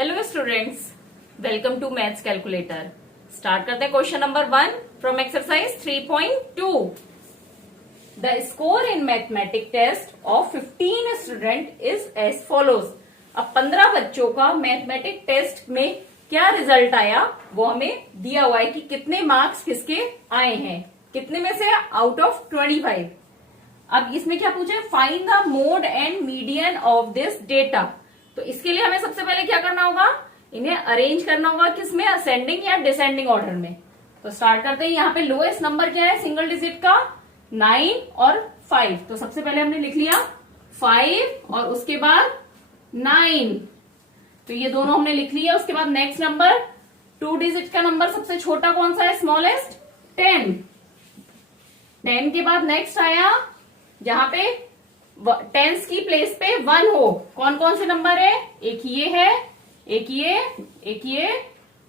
Hello students, welcome to maths calculator. Start करते हैं question number 1 from exercise 3.2। The score in mathematic test of 15 student is as follows. अब 15 बच्चों का mathematic test में क्या result आया वो हमें दिया हुआ है कि कितने मार्क्स किसके आए हैं, कितने में से आउट ऑफ 25। अब इसमें क्या पूछे, find the mode and median of this data. तो इसके लिए हमें सबसे पहले क्या करना होगा, इन्हें अरेंज करना होगा किसमें, असेंडिंग या डिसेंडिंग ऑर्डर में। तो स्टार्ट करते हैं। यहाँ पे लोएस्ट नंबर क्या है सिंगल डिजिट का, 9 और 5। तो सबसे पहले हमने लिख लिया 5 और उसके बाद 9, तो ये दोनों हमने लिख लिया। उसके बाद नेक्स्ट नंबर 2 डिजिट का नंबर सबसे छोटा कौन सा है, स्मॉलेस्ट 10। 10 के बाद नेक्स्ट आया जहां पे टेंस की प्लेस पे 1 हो, कौन कौन से नंबर है, एक ये है, एक ये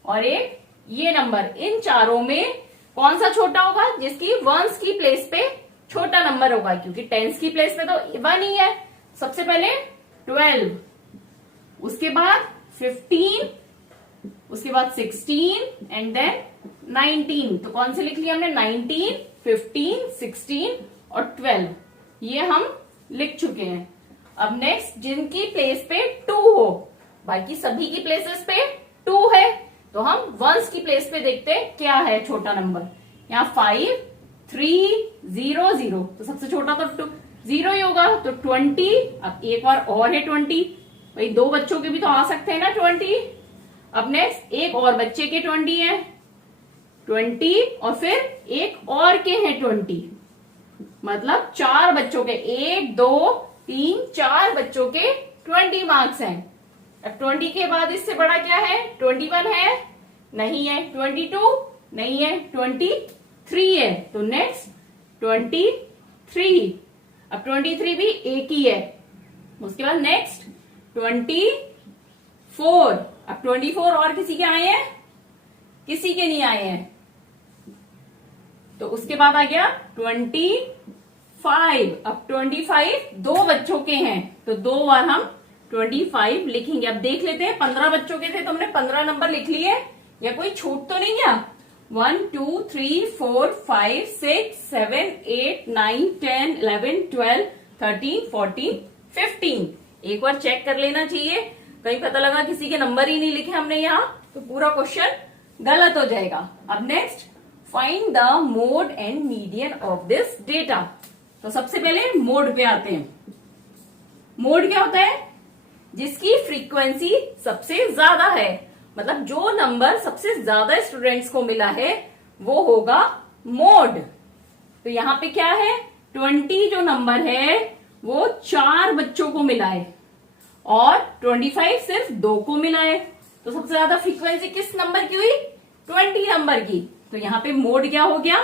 और एक ये नंबर। इन चारों में कौन सा छोटा होगा, जिसकी वंस की प्लेस पे छोटा नंबर होगा, क्योंकि टेंस की प्लेस पे तो 1 ही है। सबसे पहले 12, उसके बाद 15, उसके बाद 16 एंड देन 19। तो कौन से लिख लिया हमने, 19, 15, 16 और 12, ये हम लिख चुके हैं। अब नेक्स्ट जिनकी प्लेस पे 2 हो, बाकी सभी की प्लेसेस पे 2 है, तो हम वंस की प्लेस पे देखते हैं क्या है छोटा नंबर। यहाँ 5, 3, 0, 0, तो सबसे छोटा तो 0 ही होगा, तो 20। अब एक बार और है 20, भाई 2 बच्चों के भी तो आ सकते हैं ना 20। अब नेक्स्ट एक और बच्चे के 20 है 20, और फिर एक और के हैं 20, मतलब 4 बच्चों के, 1, 2, 3, 4 बच्चों के 20 मार्क्स हैं। अब 20 के बाद इससे बड़ा क्या है, 21 है, नहीं है, 22 नहीं है, 23 है, तो नेक्स्ट 23। अब 23 भी एक ही है। उसके बाद नेक्स्ट 24। अब 24 और किसी के आए हैं, किसी के नहीं आए हैं, तो उसके बाद आ गया 25। अब 25 2 बच्चों के हैं, तो 2 बार हम 25 लिखेंगे। अब देख लेते हैं, 15 बच्चों के थे तो हमने 15 नंबर लिख लिए, या कोई छूट तो नहीं गया। 1, 2, 3, 4, 5, 6, 7, 8, 9, 10, 11, 12, 13, 14, 15। एक बार चेक कर लेना चाहिए, कहीं पता लगा किसी के नंबर ही नहीं लिखे हमने यहाँ, तो पूरा क्वेश्चन गलत हो जाएगा। अब next find the mode and median of this data. तो सबसे पहले मोड पे आते हैं। मोड क्या होता है, जिसकी फ्रीक्वेंसी सबसे ज्यादा है, मतलब जो नंबर सबसे ज्यादा स्टूडेंट्स को मिला है वो होगा मोड। तो यहाँ पे क्या है, 20 जो नंबर है वो 4 बच्चों को मिला है और 25 सिर्फ 2 को मिला है, तो सबसे ज्यादा फ्रीक्वेंसी किस नंबर की हुई, 20 नंबर की। तो यहाँ पे मोड क्या हो गया,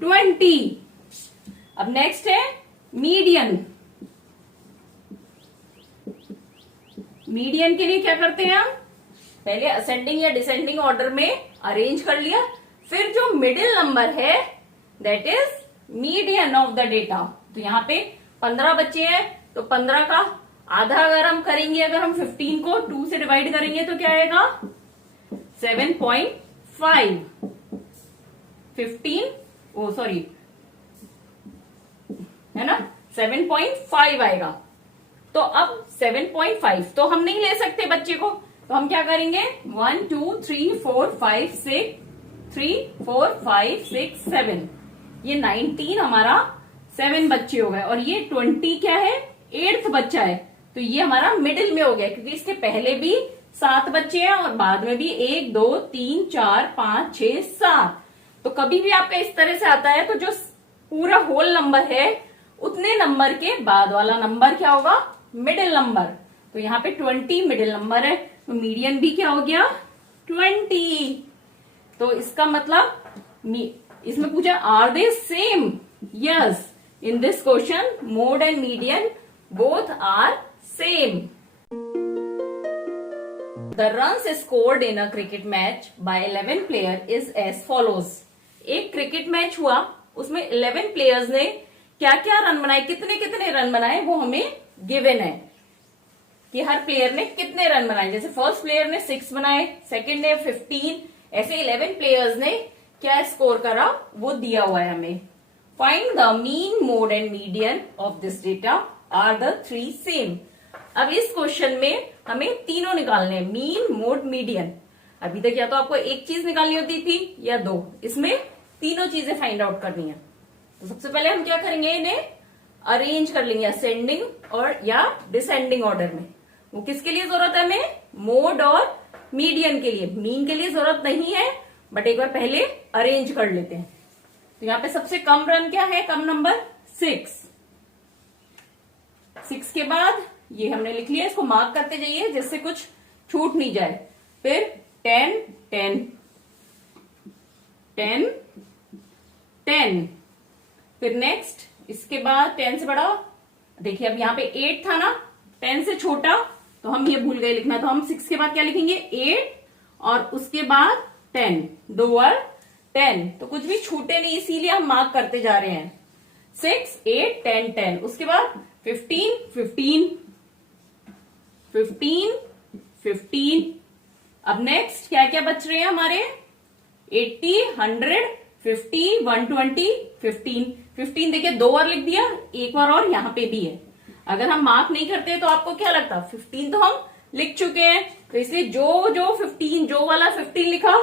20। अब नेक्स्ट है मीडियन। मीडियन के लिए क्या करते हैं हम, पहले असेंडिंग या डिसेंडिंग ऑर्डर में अरेंज कर लिया, फिर जो मिडिल नंबर है that is median of the data. तो यहाँ पे 15 बच्चे हैं, तो 15 का आधा अगर हम करेंगे, अगर हम 15 को 2 से डिवाइड करेंगे तो क्या आएगा, 7.5। 15 सॉरी है ना, 7.5 आएगा। तो अब 7.5 तो हम नहीं ले सकते बच्चे को, तो हम क्या करेंगे, 1, 2, 3, 4, 5, 6, 3, 4, 5, 6, 7, ये 19 हमारा 7 बच्चे हो गए, और ये 20 क्या है, 8th बच्चा है, तो ये हमारा मिडिल में हो गया, क्योंकि इसके पहले भी 7 बच्चे हैं और बाद में भी 1, 2, 3, 4, 5, 6, 7। तो कभी भी आपका इस तरह से आता है तो जो पूरा होल नंबर है उतने नंबर के बाद वाला नंबर क्या होगा, मिडिल नंबर। तो यहाँ पे 20 मिडिल नंबर है, तो मीडियन भी क्या हो गया, 20। तो इसका मतलब इसमें पूछा are they same, yes, in this question mode and median both are same. The runs scored in a cricket match by 11 player is as follows। एक क्रिकेट मैच हुआ, उसमें 11 प्लेयर्स ने क्या क्या रन बनाए, कितने कितने रन बनाए वो हमें गिवन है। कि हर प्लेयर ने कितने रन बनाए। जैसे फर्स्ट प्लेयर ने 6 बनाए, सेकंड ने 15, ऐसे 11 प्लेयर्स ने क्या स्कोर करा वो दिया हुआ है हमें। Find the mean, mode and median of this data, are the 3 same. अब इस क्वेश्चन में हमें तीनों निकालने हैं, मीन, मोड, मीडियन। अभी तक या तो आपको एक चीज निकालनी होती थी या दो, इसमें तीनों चीजें फाइंड आउट करनी है। तो सबसे पहले हम क्या करेंगे, इन्हें अरेंज कर लेंगे असेंडिंग और या डिसेंडिंग ऑर्डर में। वो किसके लिए जरूरत है हमें, मोड और मीडियन के लिए। मीन के लिए जरूरत नहीं है, बट एक बार पहले अरेंज कर लेते हैं। तो यहाँ पे सबसे कम रन क्या है, कम नंबर 6। 6 के बाद ये हमने लिख लिया, इसको मार्क करते जाइए जिससे कुछ छूट नहीं जाए। फिर 10, 10, 10, 10। फिर नेक्स्ट, इसके बाद 10 से बड़ा, देखिए अब यहाँ पे 8 था ना, 10 से छोटा, तो हम ये भूल गए लिखना, तो हम 6 के बाद क्या लिखेंगे, 8 और उसके बाद 10, 2 और 10, तो कुछ भी छूटे नहीं, इसीलिए हम मार्क करते जा रहे हैं। 6, 8, 10, 10। उसके बाद 15, 15, 15, 15। अब नेक्स्ट क्या क्या बच रहे हैं हमारे, 80, 100, 50, 120, 15। 15 देखिए 2 बार लिख दिया, एक बार और यहाँ पे भी है। अगर हम मार्क नहीं करते तो आपको क्या लगता, 15 तो हम लिख चुके हैं, तो इसलिए जो 15, जो वाला 15 लिखा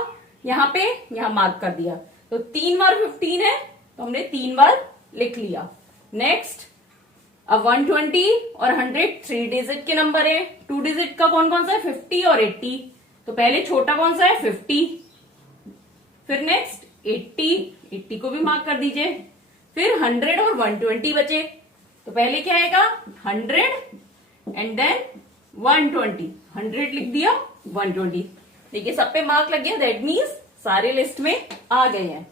यहाँ पे, यहाँ मार्क कर दिया। तो 3 बार 15 है, तो हमने 3 बार लिख लिया। नेक्स्ट, अब 120 और 100 3 डिजिट के नंबर है। 2 डिजिट का कौन कौन सा है, 50 और 80। तो पहले छोटा कौन सा है, 50। फिर नेक्स्ट 80 को भी मार्क कर दीजिए। फिर 100 और 120 बचे, तो पहले क्या आएगा, 100 एंड देन 120। 100 लिख दिया, 120। देखिए सब पे मार्क लग गया, दैट मीन्स सारे लिस्ट में आ गए हैं।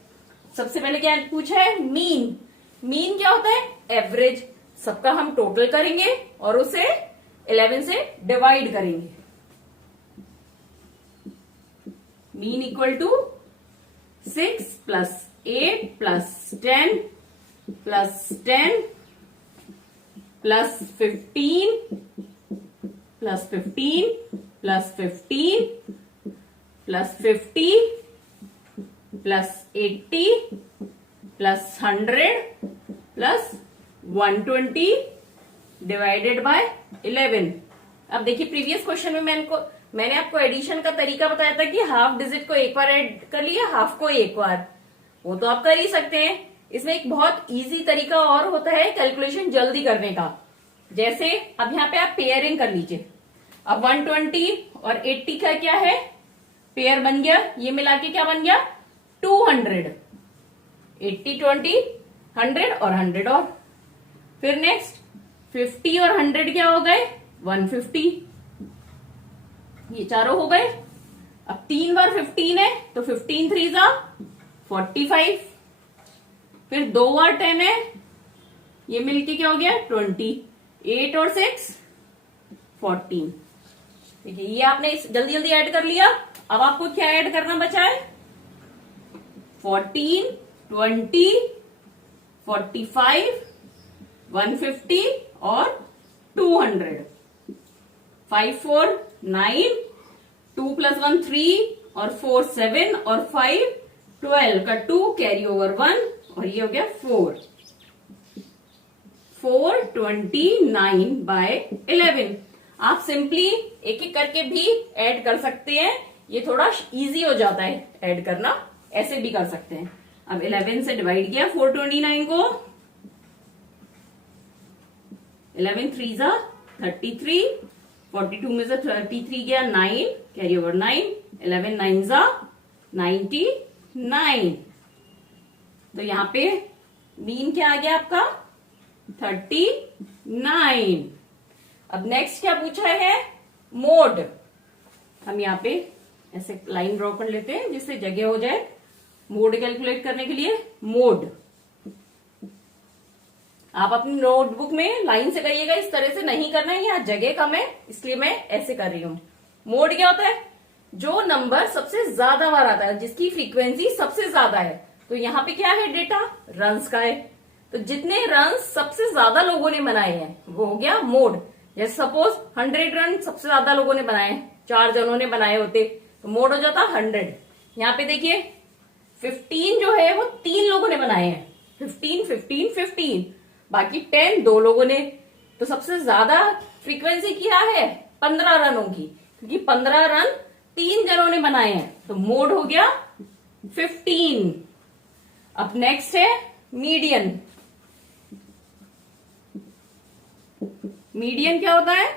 सबसे पहले क्या पूछा है, मीन। मीन क्या होता है, एवरेज। सबका हम टोटल करेंगे और उसे 11 से डिवाइड करेंगे। Mean equal to 6 plus 8 plus 10 plus 10 plus 15 plus 15 plus 15 plus 50 plus 80 plus 100 plus 120 divided by 11। अब देखिए प्रीवियस क्वेश्चन में मैंने आपको एडिशन का तरीका बताया था कि हाफ डिजिट को एक बार ऐड कर लिया, हाफ को एक बार, वो तो आप कर ही सकते हैं। इसमें एक बहुत इजी तरीका और होता है कैलकुलेशन जल्दी करने का। जैसे अब यहाँ पे आप पेयरिंग कर लीजिए। अब 120 और 80 का क्या है, पेयर बन गया, ये मिला के क्या बन गया, 200। 80, 20, 100 और 100 और। फिर नेक्स्ट 50 और 100 क्या हो गए, 150। ये चारों हो गए। अब 3 बार 15 है, तो 15 3 जा 45। फिर 2 बार 10 है, ये मिलके क्या हो गया, 20। 8 और 6 14। देखिए ये आपने जल्दी जल्दी ऐड कर लिया। अब आपको क्या ऐड करना बचा है, 14, 20, 45, 150 और 200। 5, 4, 9, 2 प्लस 1 3 और 4 7 और 5 12 का 2 कैरी ओवर 1 और ये हो गया 4। 429 बाय 11। आप सिंपली एक एक करके भी ऐड कर सकते हैं, ये थोड़ा इजी हो जाता है ऐड करना, ऐसे भी कर सकते हैं। अब 11 से डिवाइड किया 429 को, 11 3 जा 33, 42 में से 33 गया 9 कैरी ओवर 9, 11 9 जा 99। तो यहाँ पे मीन क्या आ गया आपका, 39। अब नेक्स्ट क्या पूछा है, मोड। हम यहाँ पे ऐसे लाइन ड्रॉ कर लेते हैं जिससे जगह हो जाए मोड कैलकुलेट करने के लिए। मोड आप अपनी नोटबुक में लाइन से करिएगा, इस तरह से नहीं करना है, यहाँ जगह कम है इसलिए मैं ऐसे कर रही हूं। मोड क्या होता है, जो नंबर सबसे ज्यादा बार आता है, जिसकी फ्रीक्वेंसी सबसे ज्यादा है। तो यहाँ पे क्या है, डेटा रन्स का है, तो जितने रन्स सबसे ज्यादा लोगों ने बनाए हैं वो हो गया मोड। जैसे सपोज 100 रन सबसे ज्यादा लोगों ने बनाए, 4 जनों ने बनाए होते तो मोड हो जाता 100। यहाँ पे देखिए 15 जो है वो 3 लोगों ने बनाए हैं, 15 15 15, बाकी 10 2 लोगों ने। तो सबसे ज्यादा फ्रीक्वेंसी क्या है 15 रनों की, क्योंकि 15 रन 3 जनों ने बनाए हैं, तो मोड हो गया 15। अब नेक्स्ट है मीडियन। मीडियन क्या होता है,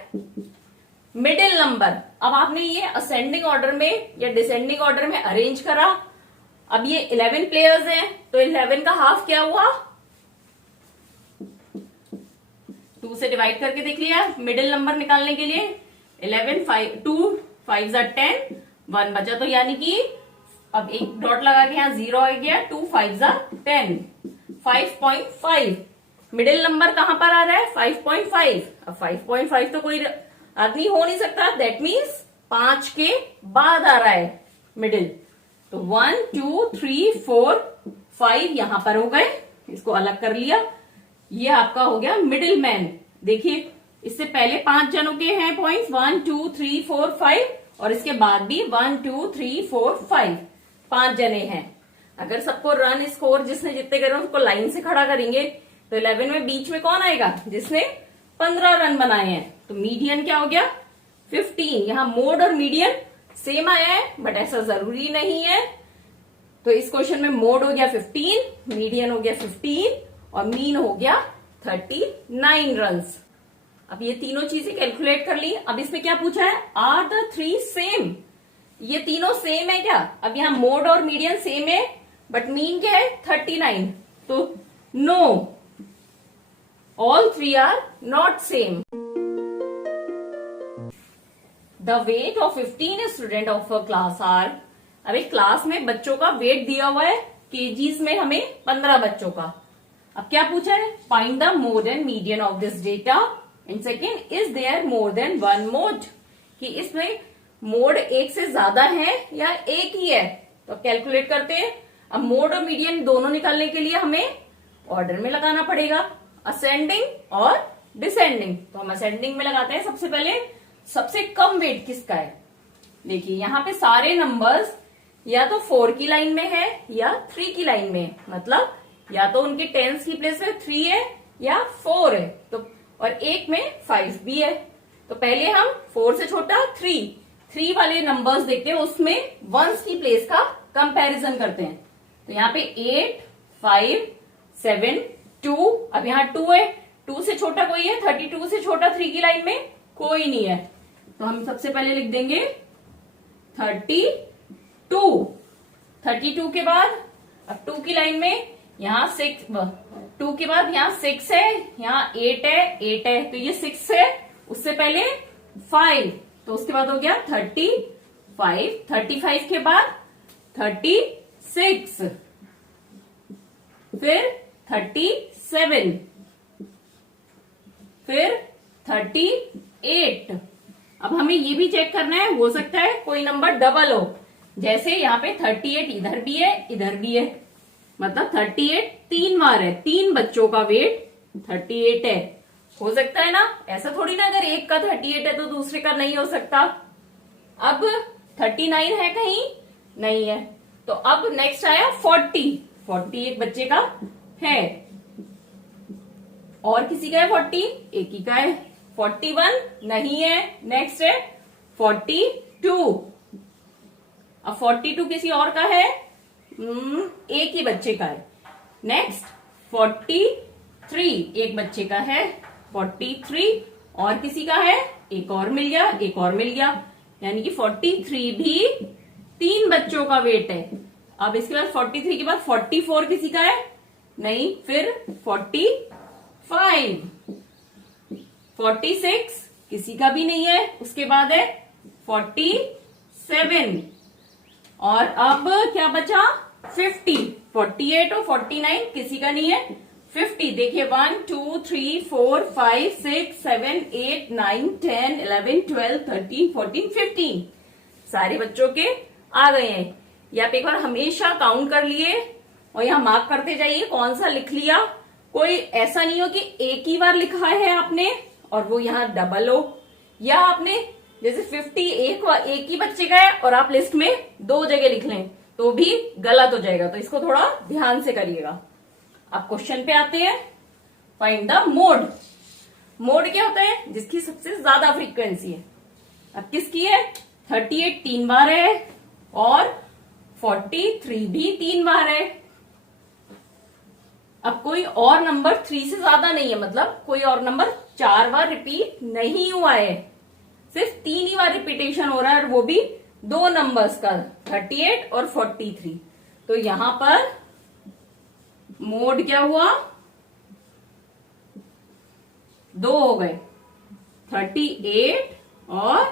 मिडिल नंबर। अब आपने ये असेंडिंग ऑर्डर में या डिसेंडिंग ऑर्डर में अरेंज करा। अब ये 11 प्लेयर्स हैं, तो 11 का हाफ क्या हुआ, 2 से डिवाइड करके देख लिया मिडिल नंबर निकालने के लिए। 11 5 2 5 10 1 बचा, तो यानी कि अब एक डॉट लगा के यहाँ 0 आ गया, 2 5 10 5.5। मिडिल नंबर कहां पर आ रहा है 5.5। अब 5.5 तो कोई आदमी हो नहीं सकता, दैट मीन्स 5 के बाद आ रहा है मिडिल। तो 1 2 3 4 5 यहां पर हो गए, इसको अलग कर लिया। ये आपका हो गया मिडिल मैन। देखिए इससे पहले 5 जनों के हैं पॉइंट्स 1 2 3 4 5, और इसके बाद भी 1 2 3 4 5, 5 जने हैं। अगर सबको रन स्कोर जिसने जितने करे उसको लाइन से खड़ा करेंगे तो 11 में बीच में कौन आएगा, जिसने 15 रन बनाए हैं। तो मीडियन क्या हो गया 15। यहाँ मोड और मीडियन सेम आया है, बट ऐसा जरूरी नहीं है। तो इस क्वेश्चन में मोड हो गया 15, मीडियन हो गया 15 और मीन हो गया 39 रन्स। अब ये तीनों चीजें कैलकुलेट कर ली। अब इसमें क्या पूछा है, आर द 3 सेम, ये तीनों सेम है क्या। अब यहाँ मोड और मीडियन सेम है, बट मीन क्या है 39, तो no, all 3 are not same. The weight of 15 student of a class are, अब एक क्लास में बच्चों का वेट दिया हुआ है केजीज में, हमें 15 बच्चों का। अब क्या पूछा है, find the mode and median of this data, and second is there more than 1 mode, कि इसमें मोड एक से ज्यादा है या एक ही है। तो कैलकुलेट करते हैं। अब मोड और मीडियन दोनों निकालने के लिए हमें ऑर्डर में लगाना पड़ेगा, असेंडिंग और डिसेंडिंग। तो हम असेंडिंग में लगाते हैं। सबसे पहले सबसे कम वेट किसका है, देखिए यहाँ पे सारे नंबर्स या तो 4 की लाइन में है या 3 की लाइन में है, मतलब या तो उनके टेंस की प्लेस में 3 है या 4 है, तो और एक में 5 भी है। तो पहले हम 4 से छोटा 3 वाले नंबर्स देखते हैं, उसमें वंस की प्लेस का कंपैरिजन करते हैं। तो यहाँ पे 8 5 7 2, अब यहाँ 2 है, 2 से छोटा कोई है, 32 से छोटा 3 की लाइन में कोई नहीं है। तो हम सबसे पहले लिख देंगे 32। 32 के बाद अब 2 की लाइन में यहाँ 6, 2 के बाद यहाँ 6 है, यहाँ 8 है, 8 है, तो ये 6 है, उससे पहले 5, तो उसके बाद हो गया 35। 35 के बाद 36, फिर 37, फिर 38। अब हमें ये भी चेक करना है, हो सकता है कोई नंबर डबल हो, जैसे यहाँ पे 38 इधर भी है इधर भी है, मतलब 38 3 बार है, 3 बच्चों का वेट 38 है। हो सकता है ना, ऐसा थोड़ी ना अगर एक का 38 है तो दूसरे का नहीं हो सकता। अब 39 है कहीं नहीं है, तो अब नेक्स्ट आया 40 एक बच्चे का है, और किसी का है 40, एक ही का है। 41 नहीं है, नेक्स्ट है 42। अब 42 किसी और का है, एक ही बच्चे का है। नेक्स्ट 43 एक बच्चे का है, 43 और किसी का है, एक और मिल गया, एक और मिल गया, यानी कि 43 भी 3 बच्चों का वेट है। अब इसके बाद 43 के बाद 44 किसी का है नहीं, फिर 45, 46 किसी का भी नहीं है, उसके बाद है 47, और अब क्या बचा 50। 48 और 49 किसी का नहीं है, 50 देखिए 1 2 3 4 5 6 7 8 9 10 11 12 13 14 15 सारे बच्चों के आ गए हैं। ये आप एक बार हमेशा काउंट कर लिए और यहाँ मार्क करते जाइए कौन सा लिख लिया। कोई ऐसा नहीं हो कि एक ही बार लिखा है आपने और वो यहाँ डबल हो, या आपने जैसे 50 एक ही बच्चे का है और आप लिस्ट में 2 जगह लिख लें तो भी गलत हो जाएगा। तो इसको थोड़ा ध्यान से करिएगा। अब क्वेश्चन पे आते हैं। Find the mode. मोड क्या होता है? जिसकी सबसे ज्यादा फ्रीक्वेंसी है। अब किसकी है? 38 3 बार है और 43 भी 3 बार है। अब कोई और नंबर 3 से ज्यादा नहीं है, मतलब कोई और नंबर 4 बार रिपीट नहीं हुआ है, सिर्फ 3 ही बार रिपीटेशन हो रहा है और वो भी 2 नंबर्स का, 38 और 43। तो यहां पर मोड क्या हुआ? 2 हो गए, 38 और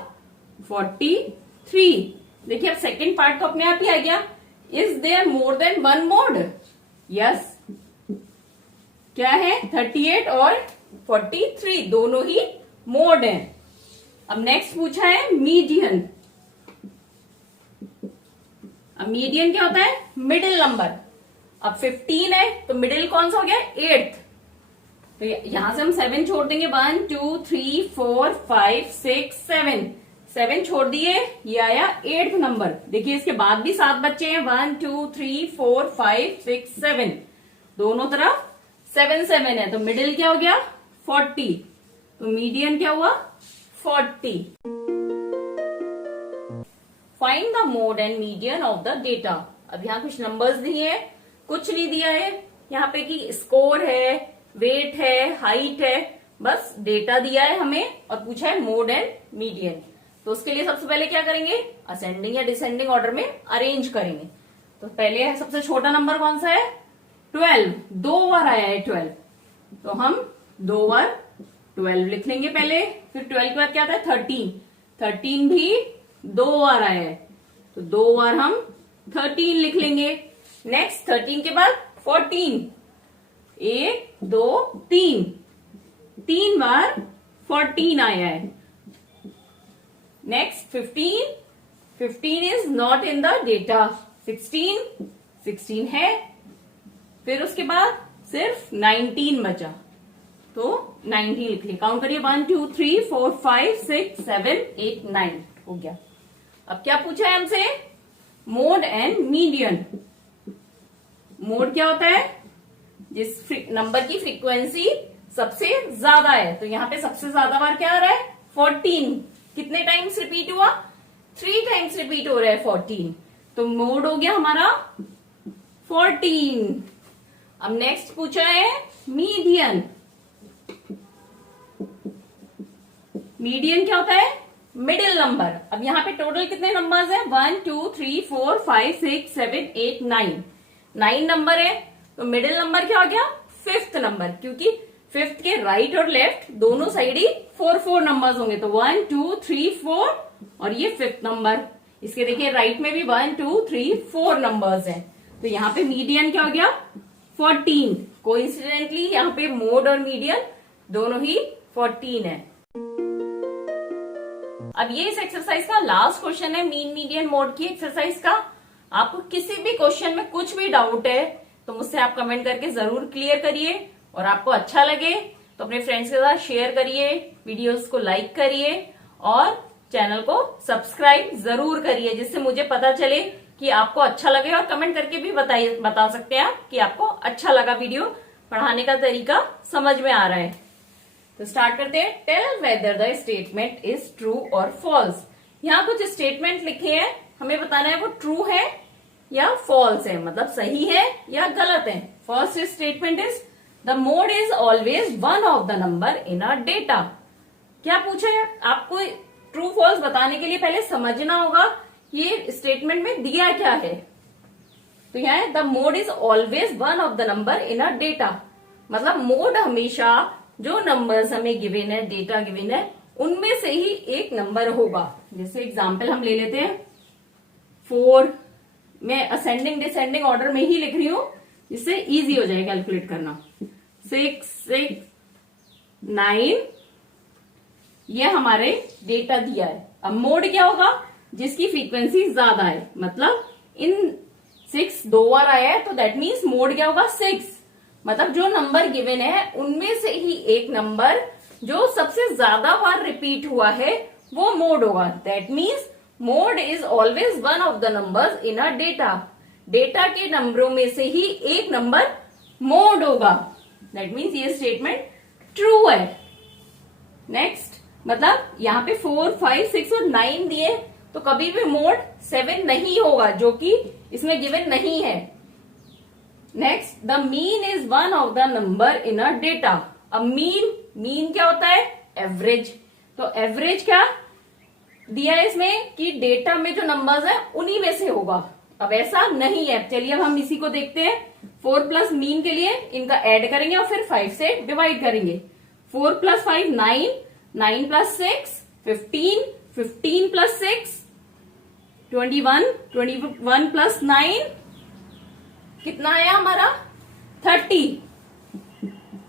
43। देखिए अब सेकेंड पार्ट तो अपने आप ही आ गया। Is there more than one mode? Yes. क्या है? 38 और 43 दोनों ही मोड हैं। अब नेक्स्ट पूछा है मीडियन। अब मीडियन क्या होता है? Middle number. अब 15 है तो मिडिल कौन सा हो गया? 8th। तो यहां से हम 7 छोड़ देंगे। 1 2 3 4 5 6 7 छोड़ दिए, ये आया 8th नंबर। देखिए इसके बाद भी 7 बच्चे हैं। 1 2 3 4 5 6 7, दोनों तरफ 7 7 है। तो मिडिल क्या हो गया? 40। तो मीडियन क्या हुआ? 40। Find the mode and median of the data. अब यहाँ कुछ नंबर्स दिए हैं, कुछ नहीं दिया है यहाँ पे कि स्कोर है, वेट है, हाइट है, बस डेटा दिया है हमें और पूछा है मोड एंड मीडियन। तो उसके लिए सबसे पहले क्या करेंगे? असेंडिंग या डिसेंडिंग ऑर्डर में अरेंज करेंगे। तो पहले सबसे छोटा नंबर कौन सा है? 12। 2 बार आया है 12, तो हम 2 बार 12 लिख लेंगे पहले। फिर 12 के बाद क्या आता है? 13। 13 भी 2 बार आया है, तो 2 बार हम 13 लिख लेंगे। नेक्स्ट 13 के बाद 14। 1 2 3, 3 बार 14 आया है। Next 15। 15 is not in the data. 16 है। फिर उसके बाद सिर्फ 19 बचा, तो 19 लिख लिया। काउंट करिए। 1 2 3 4 5 6 7 8 9 हो गया। अब क्या पूछा है हमसे? Mode and median. मोड क्या होता है? जिस नंबर की फ्रीक्वेंसी सबसे ज्यादा है। तो यहाँ पे सबसे ज्यादा बार क्या आ रहा है? 14। कितने टाइम्स रिपीट हुआ? 3 टाइम्स रिपीट हो रहा है 14। तो मोड हो गया हमारा 14। अब नेक्स्ट पूछा है मीडियन। मीडियन क्या होता है? Middle number. अब यहाँ पे टोटल कितने नंबर्स हैं? 1 2 3 4 5 6 7 8 9, 9 नंबर है। तो मिडिल नंबर क्या हो गया? 5th नंबर, क्योंकि 5th के राइट और लेफ्ट दोनों साइड ही 4 नंबर्स होंगे। तो 1 2 3 4 और ये 5th नंबर। इसके देखिए राइट में भी 1 2 3 4 नंबर्स हैं। तो यहाँ पे मीडियन क्या हो गया? 14। कोइंसिडेंटली यहाँ पे मोड और मीडियन दोनों ही 14 है। अब ये इस एक्सरसाइज का लास्ट क्वेश्चन है, मीन मीडियन मोड की एक्सरसाइज का। आपको किसी भी क्वेश्चन में कुछ भी डाउट है तो मुझसे आप कमेंट करके जरूर क्लियर करिए। और आपको अच्छा लगे तो अपने फ्रेंड्स के साथ शेयर करिए, वीडियोस को लाइक करिए और चैनल को सब्सक्राइब जरूर करिए, जिससे मुझे पता चले कि आपको अच्छा लगे। और कमेंट करके भी बता सकते हैं आप कि आपको अच्छा लगा, वीडियो पढ़ाने का तरीका समझ में आ रहा है। तो स्टार्ट करते हैं। Tell whether the statement is true और फॉल्स। यहाँ कुछ स्टेटमेंट लिखे हैं, हमें बताना है वो ट्रू है या फॉल्स है, मतलब सही है या गलत है। First statement is the mode is always one of the number in a data. क्या पूछा है? आपको ट्रू फॉल्स बताने के लिए पहले समझना होगा ये स्टेटमेंट में दिया क्या है। तो यहाँ है the mode is always one of the number in a data, मतलब मोड हमेशा जो नंबर्स हमें गिवन है, डेटा गिवन है, उनमें से ही एक नंबर होगा। जैसे एग्जांपल हम ले लेते हैं 4। मैं असेंडिंग डिसेंडिंग ऑर्डर में ही लिख रही हूं जिससे इजी हो जाए कैलकुलेट करना। 6 6 9 ये हमारे डेटा दिया है। अब मोड क्या होगा? जिसकी फ्रीक्वेंसी ज्यादा है, मतलब इन 6 2 बार आया है तो दैट मीन्स मोड क्या होगा? 6, मतलब जो नंबर गिवन है उनमें से ही एक नंबर जो सबसे ज्यादा बार रिपीट हुआ है वो मोड होगा। That means mode is always one of the numbers in a data. Data के नंबरों में से ही एक नंबर मोड होगा। दैट मीन्स ये स्टेटमेंट ट्रू है। नेक्स्ट, मतलब यहाँ पे 4, 5, 6 और 9 दिए तो कभी भी मोड 7 नहीं होगा, जो कि इसमें गिवन नहीं है। Next, the mean is one of the number in a data. अब मीन क्या होता है? एवरेज। तो एवरेज क्या दिया है इसमें कि डेटा में जो नंबर्स है उन्हीं में से होगा। अब ऐसा नहीं है। चलिए अब हम इसी को देखते हैं। 4 प्लस मीन के लिए इनका ऐड करेंगे और फिर 5 से डिवाइड करेंगे। 4 प्लस 5 9, 9 प्लस 6 15, 15 प्लस 6 21, 21 प्लस 9 कितना आया हमारा? 30।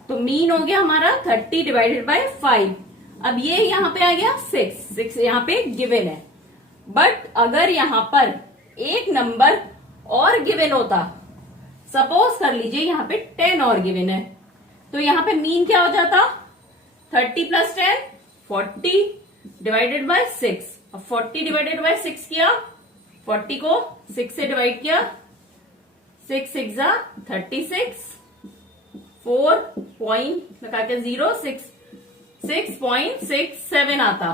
तो मीन हो गया हमारा 30 डिवाइडेड बाय 5। अब ये यहां पे आ गया 6 यहां पे गिवन है। बट अगर यहां पर एक नंबर और गिवन होता, सपोज कर लीजिए यहां पे 10 और गिवन है, तो यहां पे मीन क्या हो जाता? 30 प्लस 10 40 डिवाइडेड बाय 6। अब 40 डिवाइडेड बाय 6 किया, 40 को 6 से डिवाइड किया, 6 6 36, 4 पॉइंट लगा के 0 6 6.67 आता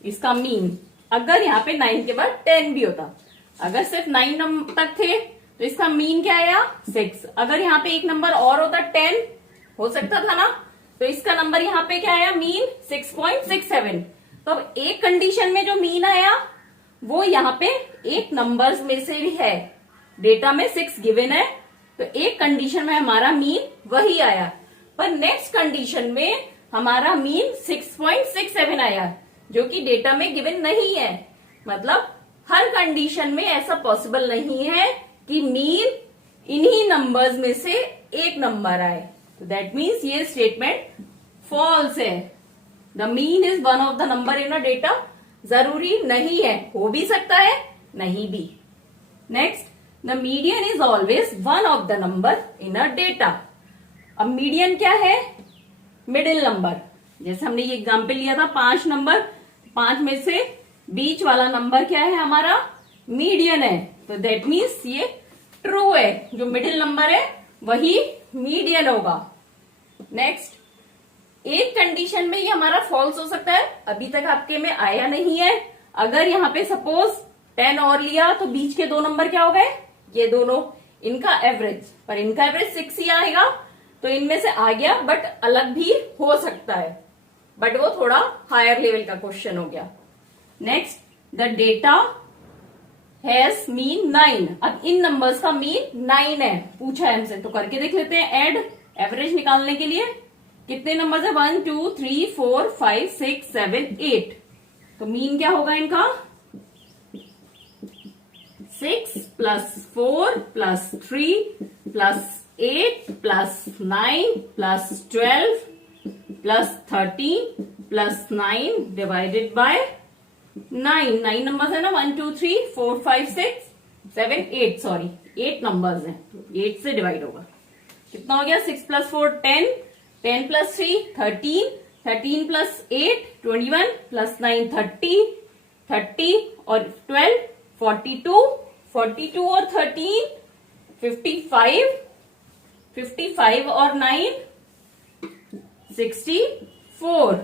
इसका मीन। अगर यहाँ पे 9 के बाद 10 भी होता, अगर सिर्फ 9 नंबर तक थे तो इसका मीन क्या आया? 6। अगर यहाँ पे एक नंबर और होता 10 हो सकता था ना, तो इसका नंबर यहाँ पे क्या आया? मीन 6.67। तो अब एक कंडीशन में जो मीन आया वो यहाँ पे एक नंबर्स में से भी है। डेटा में 6 गिवन है तो एक कंडीशन में हमारा मीन वही आया, पर नेक्स्ट कंडीशन में हमारा मीन 6.67 आया जो कि डेटा में गिवन नहीं है। मतलब हर कंडीशन में ऐसा पॉसिबल नहीं है कि मीन इन्हीं नंबर्स में से एक नंबर आए। तो दैट मीन्स ये स्टेटमेंट फॉल्स है। The mean is one of the number in a data जरूरी नहीं है, हो भी सकता है नहीं भी। Next, the median is always one of the number in a data. अब मीडियन क्या है? Middle number. जैसे हमने ये एग्जाम्पल लिया था 5 नंबर, 5 में से बीच वाला नंबर क्या है हमारा? मीडियन है। तो दैट मीन्स ये ट्रू है, जो मिडिल नंबर है वही मीडियन होगा। नेक्स्ट, एक कंडीशन में ये हमारा फॉल्स हो सकता है, अभी तक आपके में आया नहीं है। अगर यहाँ पे सपोज 10 और लिया तो बीच के 2 नंबर क्या हो गए? ये दोनों, इनका एवरेज, पर इनका एवरेज 6 ही आएगा तो इनमें से आ गया, बट अलग भी हो सकता है, बट वो थोड़ा हायर लेवल का क्वेश्चन हो गया। Next, the data has mean 9। अब इन नंबर्स का मीन 9 है, पूछा है हमसे, तो करके देख लेते हैं ऐड एवरेज निकालने के लिए। कितने नंबर है? 1 2 3 4 5 6 7 8। तो मीन क्या होगा इनका? 6 plus 4 plus 3 plus 8 plus 9 plus 12 plus 13 plus 9 divided by 9। 9 numbers है ना, 1 2 3 4 5 6 7 8, सॉरी 8 नंबर्स हैं, 8 से डिवाइड होगा। कितना हो गया? 6 प्लस 4 10, 10 प्लस 3 13, 13 प्लस 8 21 प्लस 9 30, 30 और 12 42, 42 और 13 55, 55 और 9 64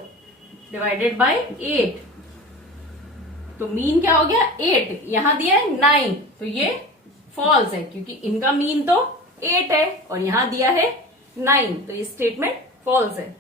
डिवाइडेड बाय 8। तो मीन क्या हो गया? 8। यहां दिया है 9, तो ये फॉल्स है क्योंकि इनका मीन तो 8 है और यहां दिया है 9, तो ये स्टेटमेंट फॉल्स है।